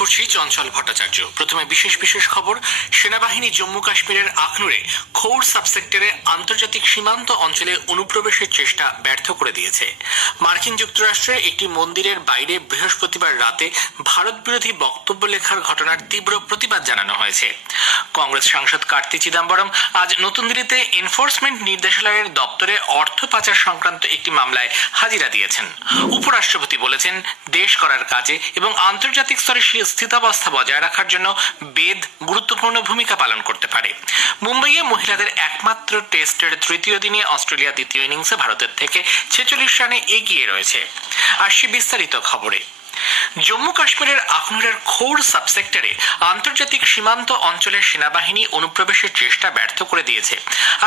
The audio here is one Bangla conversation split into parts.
পড়ছি চঞ্চল ভট্টাচার্য। প্রথমে বিশেষ খবর। সেনাবাহিনী জম্মু কাশ্মীরের আখনুরে খৌর সাবসেক্টরে আন্তর্জাতিক সীমান্ত অঞ্চলে অনুপ্রবেশের চেষ্টা ব্যর্থ করে দিয়েছে। মার্কিন যুক্তরাষ্ট্রের একটি মন্দিরের বাইরে বৃহস্পতিবার রাতে ভারত বিরোধী বক্তব্য লেখার ঘটনার তীব্র প্রতিবাদ জানানো হয়েছে। কংগ্রেস সাংসদ কার্তি চিদম্বরম আজ নতুন দিল্লিতে এনফোর্সমেন্ট নির্দেশালয়ের দপ্তরে অর্থ পাচার সংক্রান্ত একটি মামলায় হাজিরা দিয়েছেন। উপরাষ্ট্রপতি বলেছেন, দেশ করার কাজে এবং আন্তর্জাতিক স্তরে স্থিতাবস্থা বজায় রাখার জন্য বেদ গুরুত্বপূর্ণ ভূমিকা পালন করতে পারে। মুম্বাইয়ে মহিলাদের একমাত্র টেস্টের তৃতীয় দিনে অস্ট্রেলিয়া দ্বিতীয় ইনিংসে ভারতের থেকে 46 রানে এগিয়ে রয়েছে। আসছি বিস্তারিত খবরে। জম্মু কাশ্মীরের আখনুরের খৌর সাবসেক্টরে আন্তর্জাতিক সীমান্ত অঞ্চলের সেনাবাহিনী অনুপ্রবেশের চেষ্টা ব্যর্থ করে দিয়েছে।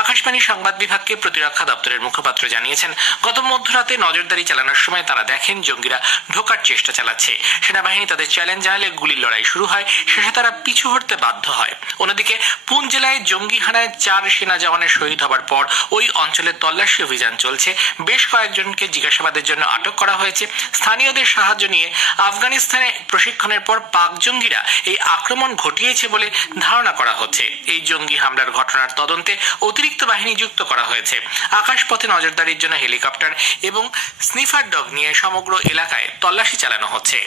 আকাশবাণী সংবাদ বিভাগকে প্রতিরক্ষা দপ্তরের মুখপাত্র জানিয়েছেন, গত মধ্যরাতে নজরদারি চালানোর সময় তারা দেখেন জঙ্গিরা ঢোকার চেষ্টা চালাচ্ছে। সেনাবাহিনী তাদের চ্যালেঞ্জ জানালে গুলির লড়াই শুরু হয়। শেষে তারা পিছু হটতে বাধ্য হয়। অন্যদিকে পুঞ্চ জেলায় জঙ্গি হানায় 4 সেনা জওয়ানের শহীদ হবার পর ওই অঞ্চলে তল্লাশি অভিযান চলছে। বেশ কয়েকজনকে জিজ্ঞাসাবাদের জন্য আটক করা হয়েছে। স্থানীয়দের সাহায্য নিয়ে আফগানিস্তানে প্রশিক্ষণের পর পাক জঙ্গিরা এই আক্রমণ ঘটিয়েছে বলে ধারণা করা হচ্ছে। এই জঙ্গি হামলার ঘটনার তদন্তে অতিরিক্ত বাহিনী যুক্ত করা হয়েছে। আকাশপথে নজরদারির জন্য হেলিকপ্টার এবং স্নিফার ডগ নিয়ে সমগ্র এলাকায় তল্লাশি চালানো হচ্ছে।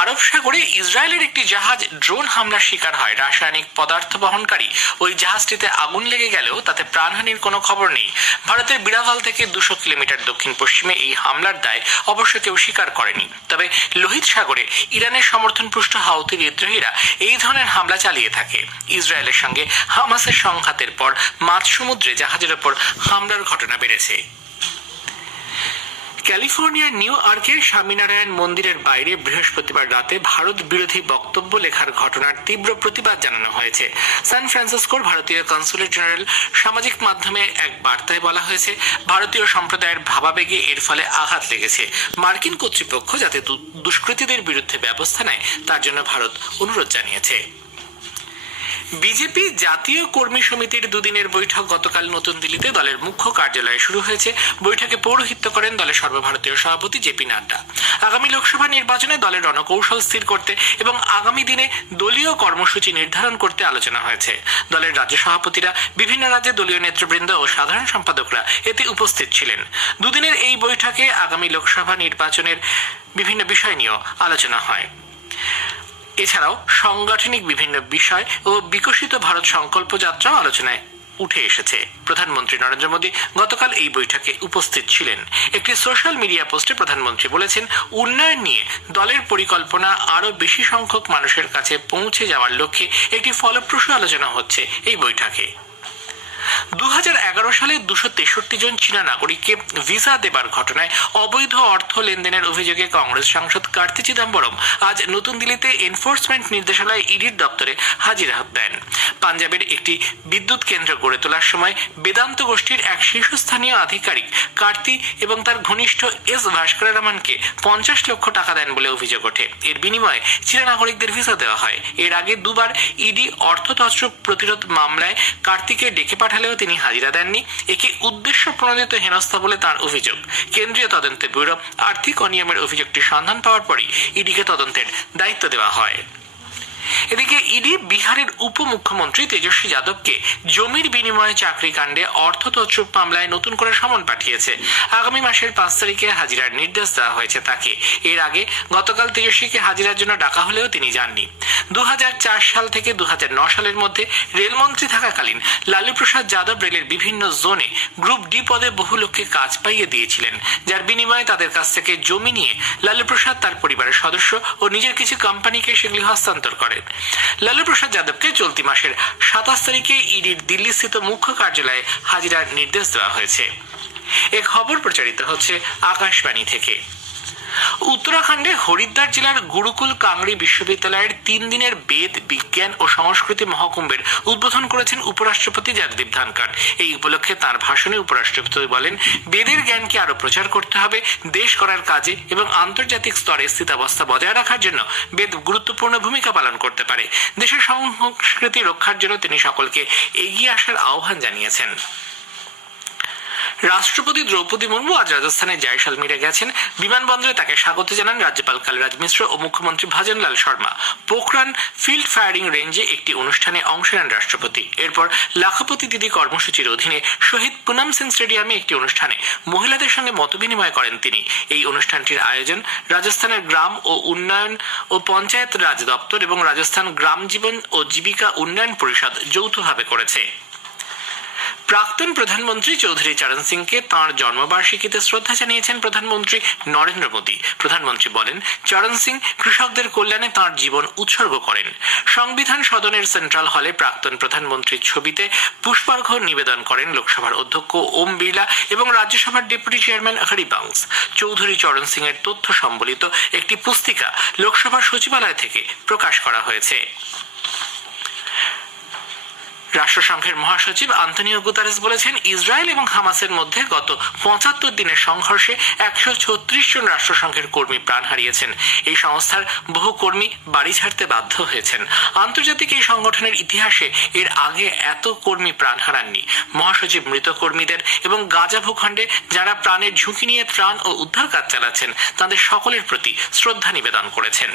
আরব সাগরে ইসরায়েলের একটি জাহাজ ড্রোন হামলার শিকার হয়। রাসায়নিক পদার্থ বহনকারী ওই জাহাজটিতে আগুন লেগে গেলেও তাতে প্রাণহানির কোনো খবর নেই। ভারতের বিরাভাল থেকে 200 কিলোমিটার দক্ষিণ পশ্চিমে এই হামলার দায় অবশ্য কেউ স্বীকার করেনি। তবে লোহিত সাগরে ইরানের সমর্থনপুষ্ট হাউথি বিদ্রোহীরা এই ধরনের হামলা চালিয়ে থাকে। ইসরায়েলের সঙ্গে হামাসের সংঘাতের পর মাঝ সমুদ্রে জাহাজের ওপর হামলার ঘটনা বেড়েছে। ক্যালিফোর্নিয়ার নিউ ইয়র্কের স্বামীনারায়ণ মন্দিরের বাইরে বৃহস্পতিবার রাতে ভারত বিরোধী বক্তব্য লেখার ঘটনার তীব্র প্রতিবাদ জানানো হয়েছে। সান ফ্রান্সিসকোর ভারতীয় কনসুলেট জেনারেল সামাজিক মাধ্যমে এক বার্তায় বলা হয়েছে, ভারতীয় সম্প্রদায়ের ভাবাবেগে এর ফলে আঘাত লেগেছে। মার্কিন কর্তৃপক্ষ যাতে দুষ্কৃতীদের বিরুদ্ধে ব্যবস্থা নেয় তার জন্য ভারত অনুরোধ জানিয়েছে। বিজেপি জাতীয় কর্মী সমিতির দুদিনের বৈঠক গতকাল নতুন দিল্লিতে দলের মুখ্য কার্যালয়ে শুরু হয়েছে। বৈঠকে পৌরোহিত্য করেন দলের সর্বভারতীয় সভাপতি জেপি নাড্ডা। আগামী লোকসভা নির্বাচনে দলের রণকৌশল স্থির করতে এবং আগামী দিনে দলীয় কর্মসূচি নির্ধারণ করতে আলোচনা হয়েছে। দলের রাজ্য সভাপতিরা, বিভিন্ন রাজ্যে দলীয় নেতৃবৃন্দ ও সাধারণ সম্পাদকরা এতে উপস্থিত ছিলেন। দুদিনের এই বৈঠকে আগামী লোকসভা নির্বাচনের বিভিন্ন বিষয় নিয়েও আলোচনা হয়। এছাড়াও সাংগঠনিক বিভিন্ন বিষয় ও বিকশিত ভারত সংকল্প যাত্রাও আলোচনায় উঠে এসেছে। প্রধানমন্ত্রী নরেন্দ্র মোদী গতকাল এই বৈঠকে উপস্থিত ছিলেন। একটি সোশ্যাল মিডিয়া পোস্টে প্রধানমন্ত্রী বলেছেন, উন্নয়ন নিয়ে দলের পরিকল্পনা আরও বেশি সংখ্যক মানুষের কাছে পৌঁছে যাওয়ার লক্ষ্যে একটি ফলপ্রসূ আলোচনা হচ্ছে এই বৈঠকে। 2011 সালে 263 জন চীনা নাগরিককে ভিসা দেবার ঘটনায় অবৈধ অর্থ লেনদেনের অভিযোগে কংগ্রেস সাংসদ কার্তি চিদম্বরম আজ নতুন দিল্লিতে এনফোর্সমেন্ট নির্দেশালয় ইডির দপ্তরে হাজিরা দেন। পাঞ্জাবের একটি বিদ্যুৎ কেন্দ্র গড়ে তোলার সময় বেদান্ত গোষ্ঠীর এক শীর্ষস্থানীয় আধিকারিক কার্তি এবং তার ঘনিষ্ঠ এস ভাস্কররামনকে 50 লক্ষ টাকা দেন বলে অভিযোগ ওঠে। এর বিনিময়ে চীনা নাগরিকদের ভিসা দেওয়া হয়। এর আগে দুবার ইডি অর্থ তছরূপ প্রতিরোধ মামলায় কার্তিকে ডেকে পাঠালেও তিনি হাজিরা দেননি। একে উদ্দেশ্য প্রণোদিত হেনস্থা বলে তার অভিযোগ। কেন্দ্রীয় তদন্তে ব্যুরো আর্থিক অনিয়মের অভিযোগটির সন্ধান পাওয়ার পরই ইডিকে তদন্তের দায়িত্ব দেওয়া হয়। এদিকে ইডি বিহারের উপমুখ্যমন্ত্রী তেজস্বী যাদবকে জমির বিনিময়ে চাকরি কাণ্ডে অর্থ তছরূপ মামলায় নতুন করে সমন পাঠিয়েছে। আগামী মাসের 5 তারিখে হাজিরার নির্দেশ দেওয়া হয়েছে তাকে। এর আগে গতকাল তেজস্বীকে হাজিরার জন্য ডাকা হলেও তিনি যাননি। 2004 সাল থেকে 2009 সালের মধ্যে রেলমন্ত্রী থাকাকালীন লালু প্রসাদ যাদব রেলের বিভিন্ন জোনে গ্রুপ ডি পদে বহু লোককে কাজ পাইয়ে দিয়েছিলেন, যার বিনিময়ে তাদের কাছ থেকে জমি নিয়ে লালু প্রসাদ তার পরিবারের সদস্য ও নিজের কিছু কোম্পানিকে সেগুলি হস্তান্তর করেন। লালু প্রসাদ যাদবকে চলতি মাসের 27 তারিখে ইডির দিল্লিস্থিত মুখ্য কার্যালয়ে হাজিরার নির্দেশ দেওয়া হয়েছে। এ খবর প্রচারিত হচ্ছে আকাশবাণী থেকে। উত্তরাখণ্ডে হরিদ্বার জেলার গুরুকুল কাংড়ি বিশ্ববিদ্যালয়ের 3 দিনের বেদ বিজ্ঞান ও সংস্কৃতি মহাকুম্ভের উদ্বোধন করেছেন উপরাষ্ট্রপতি জগদীপ ধনখড়। এই উপলক্ষে তার ভাষণে উপরাষ্ট্রপতি বলেন, বেদের জ্ঞানকে আরো প্রচার করতে হবে। দেশ করার কাজে এবং আন্তর্জাতিক স্তরে স্থিতাবস্থা বজায় রাখার জন্য বেদ গুরুত্বপূর্ণ ভূমিকা পালন করতে পারে। দেশের সংস্কৃতি রক্ষার জন্য তিনি সকলকে এগিয়ে আসার আহ্বান জানিয়েছেন। রাষ্ট্রপতি দ্রৌপদী মুর্মু আজ রাজস্থানের জয়সালমীরে গেছেন। বিমানবন্দরে তাকে স্বাগত জানান রাজ্যপাল কালরাজ মিশ্র ও মুখ্যমন্ত্রী ভজনলাল শর্মা। পোখরান ফিল্ড ফায়ারিং রেঞ্জে একটি অনুষ্ঠানে অংশ নেন রাষ্ট্রপতি। এরপর লাখপতি দিদি কর্মসূচির অধীনে শহীদ পুনম সিং স্টেডিয়ামে একটি অনুষ্ঠানে মহিলাদের সঙ্গে মতবিনিময় করেন তিনি। এই অনুষ্ঠানটির আয়োজন রাজস্থানের গ্রাম ও উন্নয়ন ও পঞ্চায়েত রাজ দপ্তর এবং রাজস্থান গ্রাম জীবন ও জীবিকা উন্নয়ন পরিষদ যৌথভাবে করেছে। প্রাক্তন প্রধানমন্ত্রী চৌধুরী চরণ সিংকে তাঁর জন্মবার্ষিকীতে শ্রদ্ধা জানিয়েছেন প্রধানমন্ত্রী নরেন্দ্র মোদী। প্রধানমন্ত্রী বলেন, চরণ সিং কৃষকদের কল্যাণে তাঁর জীবন উৎসর্গ করেন। সংবিধান সদনের সেন্ট্রাল হলে প্রাক্তন প্রধানমন্ত্রীর ছবিতে পুষ্পার্ঘ্য নিবেদন করেন লোকসভার অধ্যক্ষ ওম বিড়লা এবং রাজ্যসভার ডেপুটি চেয়ারম্যান হরিবংশ। চৌধুরী চরণ সিং এর তথ্য সম্বলিত একটি পুস্তিকা লোকসভার সচিবালয় থেকে প্রকাশ করা হয়েছে। রাষ্ট্রসংঘের মহাসচিব আন্তোনিও গুতেরেস বলেছেন, ইসরায়েল এবং হামাসের মধ্যে গত ৭৫ দিনের সংঘর্ষে ১৩৬ জন রাষ্ট্রসংঘের কর্মী প্রাণ হারিয়েছেন। এই সংস্থার বহু কর্মী বাড়ি ছাড়তে বাধ্য হয়েছেন। আন্তর্জাতিক এই সংগঠনের ইতিহাসে এর আগে এত কর্মী প্রাণ হারাননি। মহাসচিব মৃত কর্মীদের এবং গাজা ভূখণ্ডে যারা প্রাণের ঝুঁকি নিয়ে ত্রাণ ও উদ্ধার কাজ চালাচ্ছেন তাদের সকলের প্রতি শ্রদ্ধা নিবেদন করেছেন।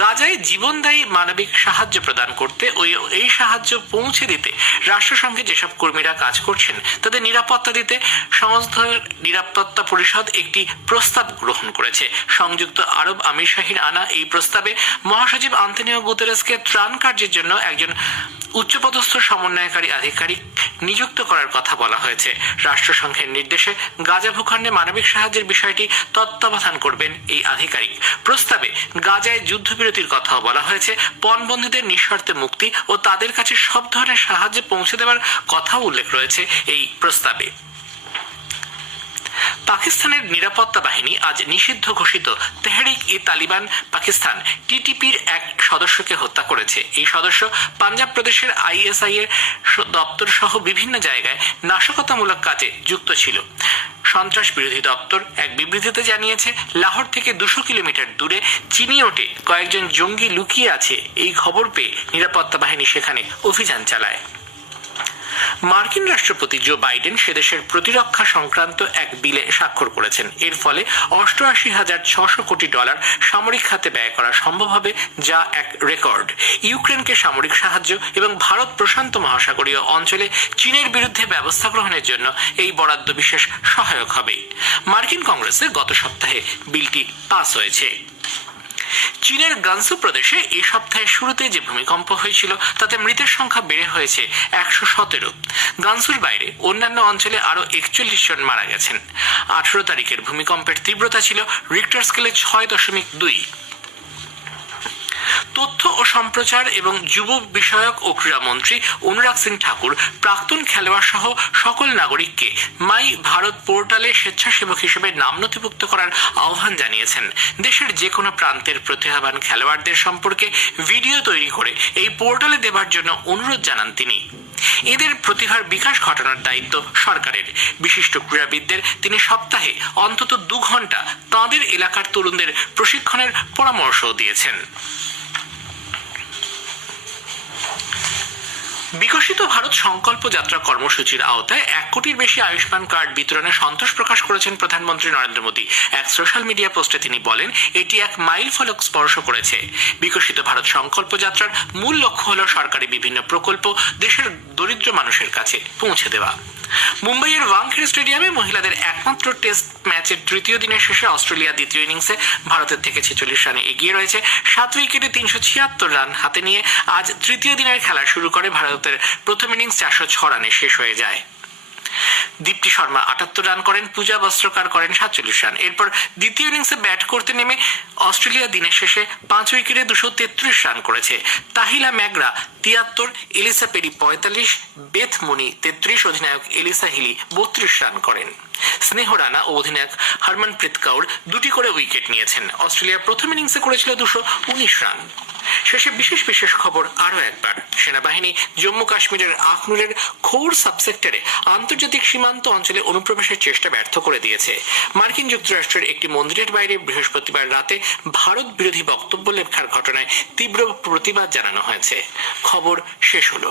গাজায় জীবনদায়ী মানবিক সাহায্য প্রদান করতে ও এই সাহায্য পৌঁছে দিতে রাষ্ট্রসংঘে যেসব কর্মীরা কাজ করছেন তাদের নিরাপত্তা দিতে সংস্থার নিরাপত্তা পরিষদ একটি প্রস্তাব গ্রহণ করেছে। সংযুক্ত আরব আমিরশাহীর আনা এই প্রস্তাবে মহাসচিব আন্তোনিও গুতেরেসকে ত্রাণ কার্যের জন্য একজন উচ্চপদস্থ সমন্বয়কারী আধিকারিক নিযুক্ত করার কথা বলা হয়েছে। রাষ্ট্রসংঘের নির্দেশে গাজা ভূখণ্ডে মানবিক সাহায্যের বিষয়টি তত্ত্বাবধান করবেন এই আধিকারিক। প্রস্তাবে গাজায় যুদ্ধবিরতির কথাও বলা হয়েছে। পণবন্দীদের নিঃশর্তে মুক্তি ও তাদের কাছে সব ধরনের সাহায্য পৌঁছে দেওয়ার কথাও উল্লেখ রয়েছে এই প্রস্তাবে। পাকিস্তানের নিরাপত্তা বাহিনী আজ নিষিদ্ধ ঘোষিত তেহরিক-ই-তালিবান পাকিস্তান টিটিপির এক সদস্যকে হত্যা করেছে। এই সদস্য পাঞ্জাব প্রদেশের আইএসআই এর দপ্তর সহ বিভিন্ন জায়গায় নাশকতামূলক কাজে যুক্ত ছিল। সন্ত্রাস বিরোধী দপ্তর এক বিবৃতিতে জানিয়েছে, লাহোর থেকে ২০০ কিলোমিটার দূরে চিনিওটে কয়েকজন জঙ্গি লুকিয়ে আছে। এই খবর পেয়ে নিরাপত্তা বাহিনী সেখানে অভিযান চালায়। মার্কিন রাষ্ট্রপতি জো বাইডেন সেদেশের প্রতিরক্ষা সংক্রান্ত এক বিলে স্বাক্ষর করেছেন। এর ফলে $৮৮,৬০০ কোটি সামরিক খাতে ব্যয় করা সম্ভব হবে, যা এক রেকর্ড। ইউক্রেনকে সামরিক সাহায্য এবং ভারত প্রশান্ত মহাসাগরীয় অঞ্চলে চীনের বিরুদ্ধে ব্যবস্থা গ্রহণের জন্য এই বরাদ্দ বিশেষ সহায়ক হবে। মার্কিন কংগ্রেসে গত সপ্তাহে বিলটি পাস হয়েছে। চীনের গানসু প্রদেশে এই সপ্তাহের শুরুতে যে ভূমিকম্প হয়েছিল তাতে মৃতের সংখ্যা বেড়ে হয়েছে ১১৭। গানসুর বাইরে অন্যান্য অঞ্চলে আরো ৪১ জন মারা গেছেন। ১৮ তারিখের ভূমিকম্পের তীব্রতা ছিল রিক্টার স্কেলে ৬.২। তথ্য ও সম্প্রচার এবং যুব বিষয়ক ও ক্রীড়ামন্ত্রী অনুরাগ সিং ঠাকুর প্রাক্তন খেলোয়াড় সহ সকল নাগরিককে মাই ভারত পোর্টালে স্বেচ্ছাসেবক হিসেবে নাম নথিভুক্ত করার আহ্বান জানিয়েছেন। দেশের যে কোনো প্রান্তের প্রতিভাবান খেলোয়াড়দের সম্পর্কে ভিডিও তৈরি করে এই পোর্টালে দেবার জন্য অনুরোধ জানান তিনি। এদের প্রতিভার বিকাশ ঘটানোর দায়িত্ব সরকারের। বিশিষ্ট ক্রীড়াবিদদের তিনি সপ্তাহে অন্তত ২ ঘন্টা তাঁদের এলাকার তরুণদের প্রশিক্ষণের পরামর্শও দিয়েছেন। বিকশিত ভারত সংকল্প যাত্রা কর্মসূচির আওতায় ১ কোটির বেশি আয়ুষ্মান কার্ড বিতরণে সন্তোষ প্রকাশ করেছেন প্রধানমন্ত্রী নরেন্দ্র মোদী। এক সোশ্যাল মিডিয়া পোস্টে তিনি বলেন, এটি এক মাইল ফলক স্পর্শ করেছে। বিকশিত ভারত সংকল্প যাত্রার মূল লক্ষ্য হল সরকারি বিভিন্ন প্রকল্প দেশের দরিদ্র মানুষের কাছে পৌঁছে দেওয়া। মুম্বাইয়ের ওয়াংখেড়ে স্টেডিয়ামে মহিলাদের একমাত্র টেস্ট ম্যাচের তৃতীয় দিনের শেষে অস্ট্রেলিয়া দ্বিতীয় ইনিংসে ভারতের থেকে ৪৬ রানে এগিয়ে রয়েছে। ৭ উইকেটে ৩৭৬ রান হাতে নিয়ে আজ তৃতীয় দিনের খেলা শুরু করে ভারতের প্রথম ইনিংস ৪০৬ রানে শেষ হয়ে যায়। দীপ্তি শর্মা ৭৮ রান করেন, পূজা বস্ত্রকার করেন ৪৭ রান। এরপর দ্বিতীয় ইনিংসে ব্যাট করতে নেমে অস্ট্রেলিয়া দিনের শেষে ৫ উইকেটে ২৩৩ রান করেছে। Tahlia McGrath ৭৩, Ellyse Perry ৪৫, Beth Mooney ৩৩, অধিনায়ক এলিসা হিলি ৩২ রান করেন। স্নেহ রানা ও অধিনায়ক হরমনপ্রীত কৌর ২টি করে উইকেট নিয়েছেন। অস্ট্রেলিয়া প্রথম ইনিংসে করেছিল ২১৯ রান। শেষে বিশেষ খবর আরো একবার। সেনাবাহিনী জম্মু কাশ্মীরের আখনুরের খৌর সাবসেক্টরে আন্তর্জাতিক সীমান্ত অঞ্চলে অনুপ্রবেশের চেষ্টা ব্যর্থ করে দিয়েছে। মার্কিন যুক্তরাষ্ট্রের একটি মন্দিরের বাইরে বৃহস্পতিবার রাতে ভারত বিরোধী বক্তব্য লেখার ঘটনায় তীব্র প্রতিবাদ জানানো হয়েছে। খবর শেষ হলো।